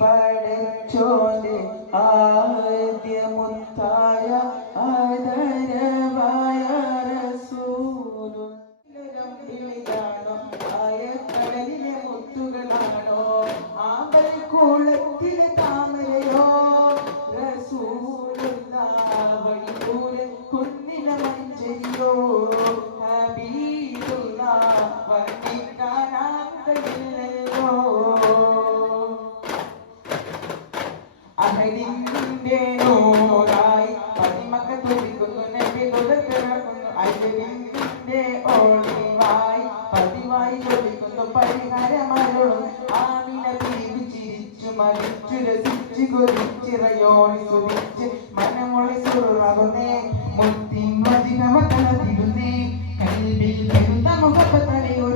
പടച്ചോന്റെ ആദ്യമുത്തായ ആദരവായ റസൂലും വിളിയാണോ ആയക്കടലിലെ മുത്തുകളാണോ ആമ്പൽ കുളത്തിലെ താമരയോ റസൂലുള്ള വഴിയൂരെ കുന്നിലെ മഞ്ചരിയോ ഹബീബുള്ള വർണ്ണിക്കാനാകയില്ലല്ലോ അഹദിന്റെ നൂറായി പതിമക്ക തുടിക്കുന്നു നബി തുറക്കുന്നു അയ്യവിന്റെ ഓളിവായി പതിവായി ചോദിക്കുന്നു പരിഹാരമാരോടും ആമിന ബീവി ചിരിച്ചു മരിച്ചു രസിച്ചു കൊതിച്ചിറയോടി സുരിച്ച് മനമൊളി സുറുറവുന്നേ മുത്തിൻ വചനമതളതിരുന്നേ കൽവിൽ പെരുന്ന മുഖപ്പത്തലയൊരു